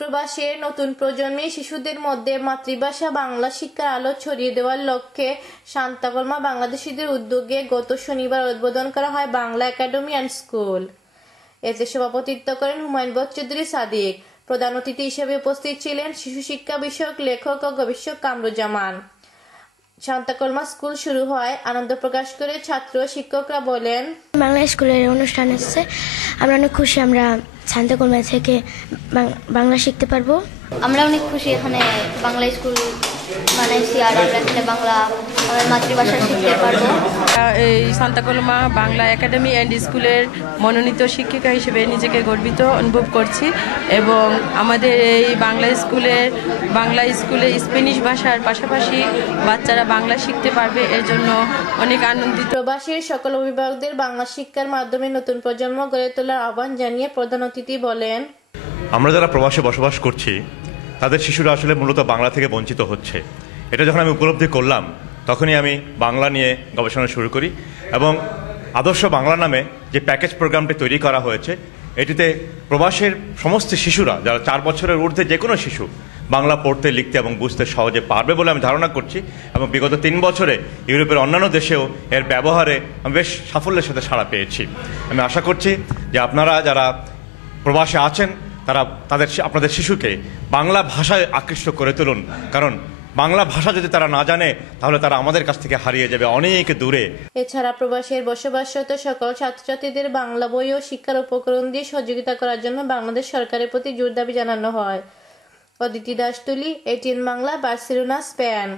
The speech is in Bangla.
প্রবাসের নতুন প্রজন্মে শিশুদের মধ্যে মাতৃভাষা বাংলা শিক্ষার আলো ছড়িয়ে দেওয়ার লক্ষ্যে শান্তাকলমা বাংলাদেশিদের উদ্যোগে গত শনিবার উদ্বোধন করা হয় বাংলা একাডেমি অ্যান্ড স্কুল। এতে সভাপতিত্ব করেন হুমায়ুন চৌধুরী সাদিক। প্রধান অতিথি হিসেবে উপস্থিত ছিলেন শিশু শিক্ষা বিষয়ক লেখক ও গবেষক কামরুজ্জামান। শান্তাকলমা স্কুল শুরু হয় আনন্দ প্রকাশ করে ছাত্র শিক্ষকরা বলেন, বাংলা স্কুলের অনুষ্ঠান হচ্ছে, আমরা অনেক খুশি। আমরা শান্তাকলমা থেকে বাংলা শিখতে পারবো। আমরা অনেক খুশি এখানে বাংলা স্কুল বানাইছি, আর আমরা এখানে বাংলা আমার মাতৃভাষা শিখতে পারবো। এই শান্তাকলমা বাংলা একাডেমি অ্যান্ড স্কুলের মনোনীত শিক্ষিকা হিসেবে নিজেকে গর্বিত অনুভব করছি এবং আমাদের এই বাংলা স্কুলে স্প্যানিশ ভাষার পাশাপাশি বাচ্চারা বাংলা শিখতে পারবে, এর জন্য অনেক আনন্দিত। প্রবাসীর সকল অভিভাবকদের বাংলা শিক্ষার মাধ্যমে নতুন প্রজন্ম গড়ে তোলার আহ্বান জানিয়ে প্রধান অতিথি বলেন, আমরা যারা প্রবাসে বসবাস করছি তাদের শিশুরা আসলে মূলত বাংলা থেকে বঞ্চিত হচ্ছে। এটা যখন আমি উপলব্ধি করলাম তখনই আমি বাংলা নিয়ে গবেষণা শুরু করি এবং আদর্শ বাংলা নামে যে প্যাকেজ প্রোগ্রামটি তৈরি করা হয়েছে এটিতে প্রবাসের সমস্ত শিশুরা যারা 4 বছরের ঊর্ধ্বে যে কোনো শিশু বাংলা পড়তে, লিখতে এবং বুঝতে সহজে পারবে বলে আমি ধারণা করছি এবং বিগত 3 বছরে ইউরোপের অন্যান্য দেশেও এর ব্যবহারে আমি বেশ সাফল্যের সাথে সাড়া পেয়েছি। আমি আশা করছি যে আপনারা যারা প্রবাসে আছেন তারা আপনাদের শিশুকে বাংলা ভাষায় আকৃষ্ট করে তুলুন, কারণ বাংলা ভাষা যদি তারা না জানে তাহলে তারা আমাদের কাছ থেকে হারিয়ে যাবে অনেক দূরে। এছাড়া প্রবাসের বসবাসরত সকল ছাত্রছাত্রীদের বাংলা বই ও শিক্ষার উপকরণ দিয়ে সহযোগিতা করার জন্য বাংলাদেশ সরকারের প্রতি জোর দাবি জানানো হয়। অদিতি দাস তুলি, ATN বাংলা, বার্সেলোনা, স্পেন।